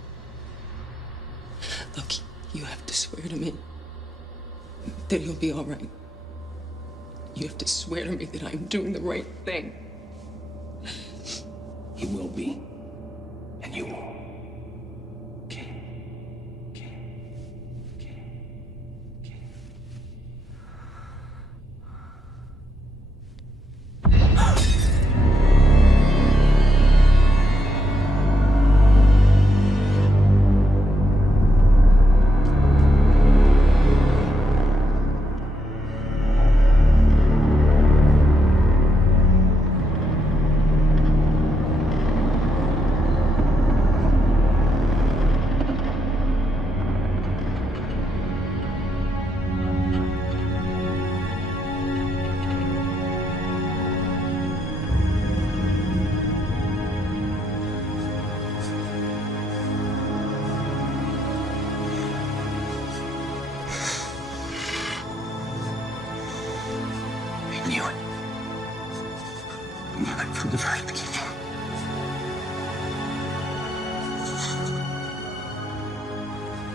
Look, you have to swear to me that he'll be all right. You have to swear to me that I'm doing the right thing. He will be, and you won't. I knew it. I knew it from the very beginning.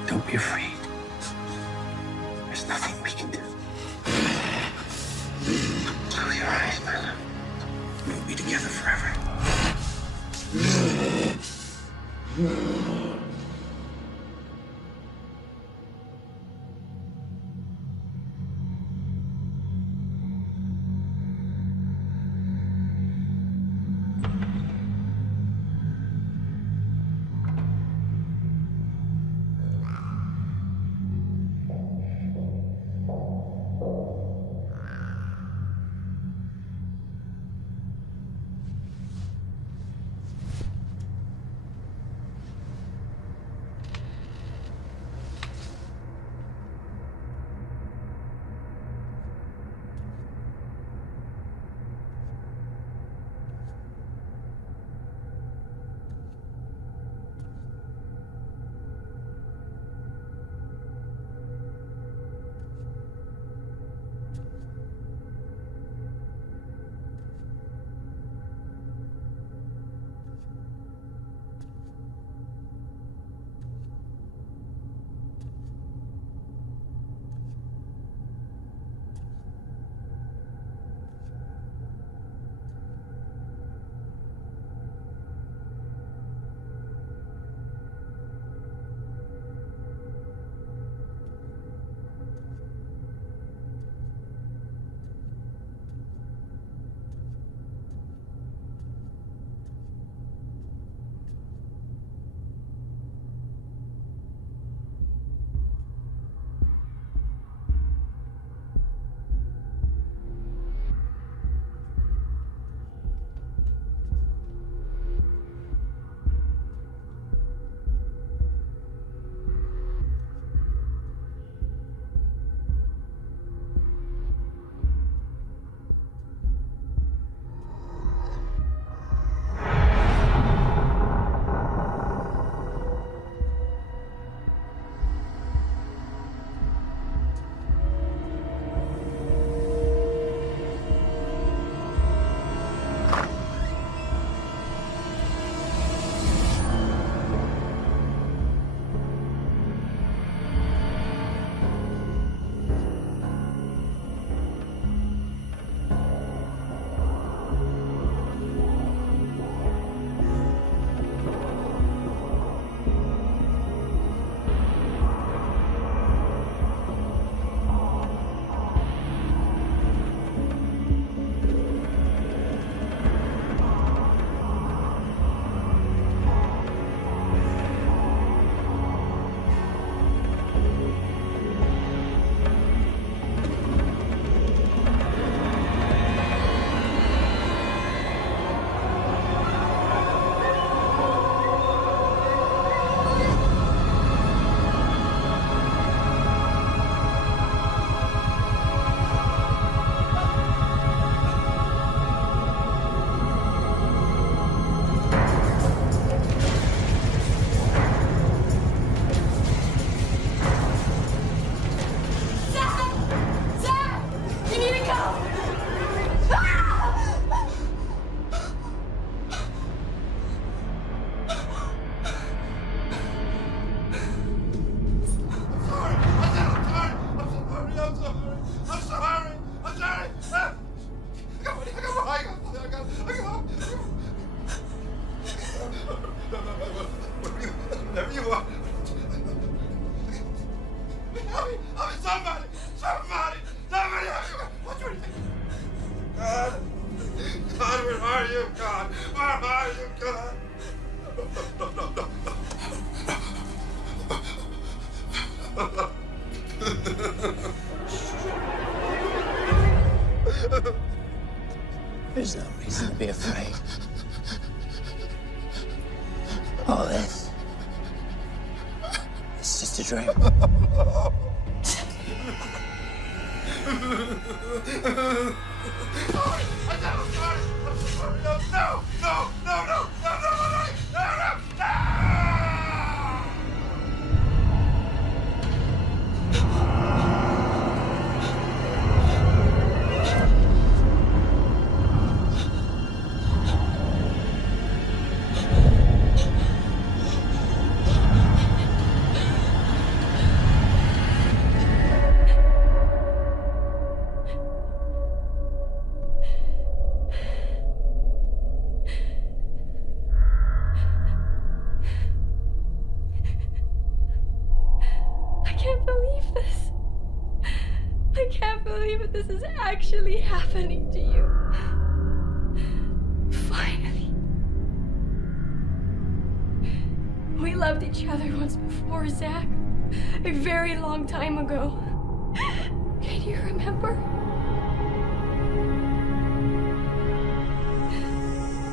Don't be afraid. There's nothing we can do. Close your eyes, my love. We'll be together forever. There's no reason to be afraid. All this, it's just a dream. This is actually happening to you. Finally. We loved each other once before, Zach. A very long time ago. Can you remember?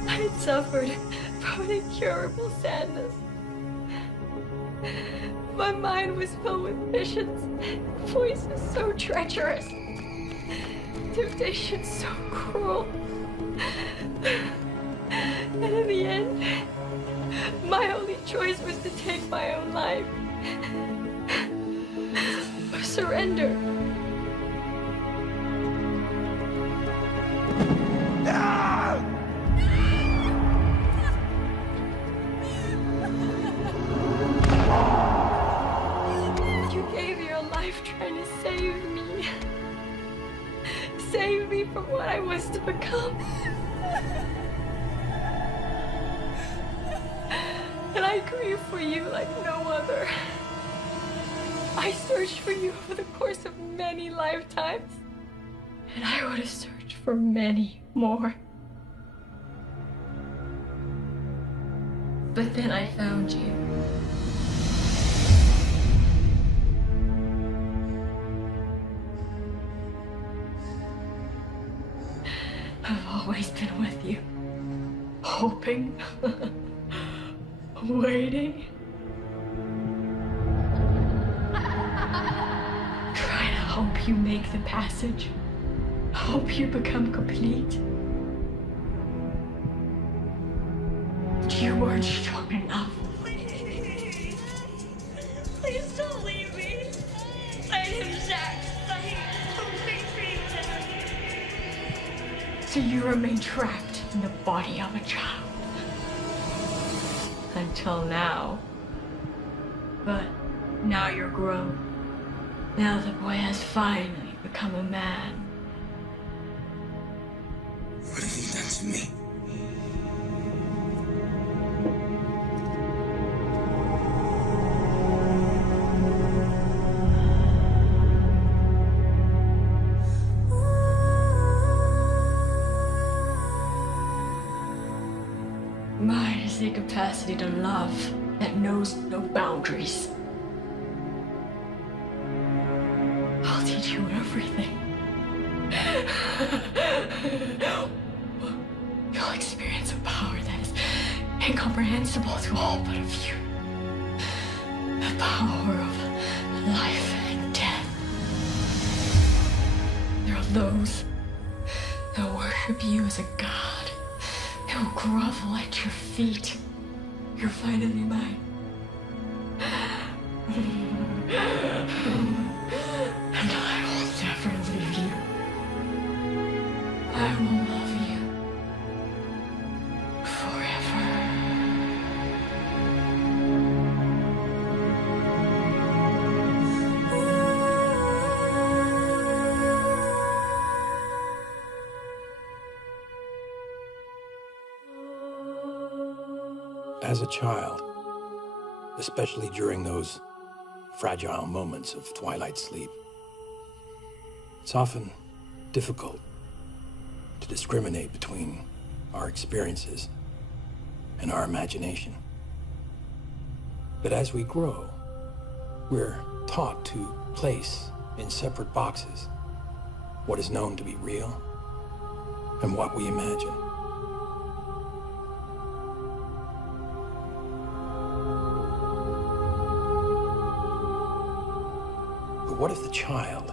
I had suffered from an incurable sadness. My mind was filled with visions, voices so treacherous. Temptation so cruel. And in the end, my only choice was to take my own life. Or surrender. You gave your life trying to save me. Save me from what I was to become. And I grieve for you like no other. I searched for you over the course of many lifetimes. And I would have searched for many more. But then I found you. I've always been with you. Hoping. Waiting. Trying to help you make the passage. Hope you become complete. You weren't strong enough. Please don't leave me. Let him, Zach. Let him. Please leave him. So you remain trapped in the body of a child. Until now. But now you're grown. Now the boy has finally become a man. What have you done to me? Mine is the capacity to love that knows no boundaries. I'll teach you everything. You'll experience a power that is incomprehensible to all but a few. The power of life and death. There are those that worship you as a god. They will grovel at your feet. You're finally mine. And I will never leave you. I will love you forever. As a child, especially during those fragile moments of twilight sleep, it's often difficult to discriminate between our experiences and our imagination. But as we grow, we're taught to place in separate boxes what is known to be real and what we imagine. But what if the child,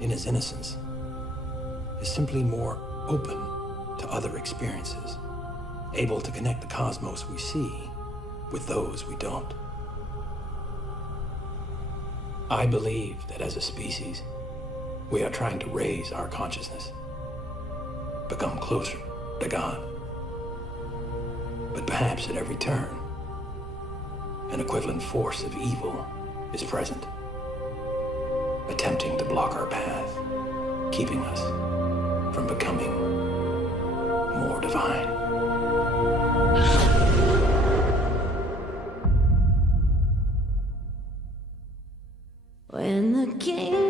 in his innocence, is simply more open to other experiences, able to connect the cosmos we see with those we don't? I believe that as a species, we are trying to raise our consciousness, become closer to God. But perhaps at every turn, an equivalent force of evil is present, attempting to block our path, keeping us from becoming more divine. When the king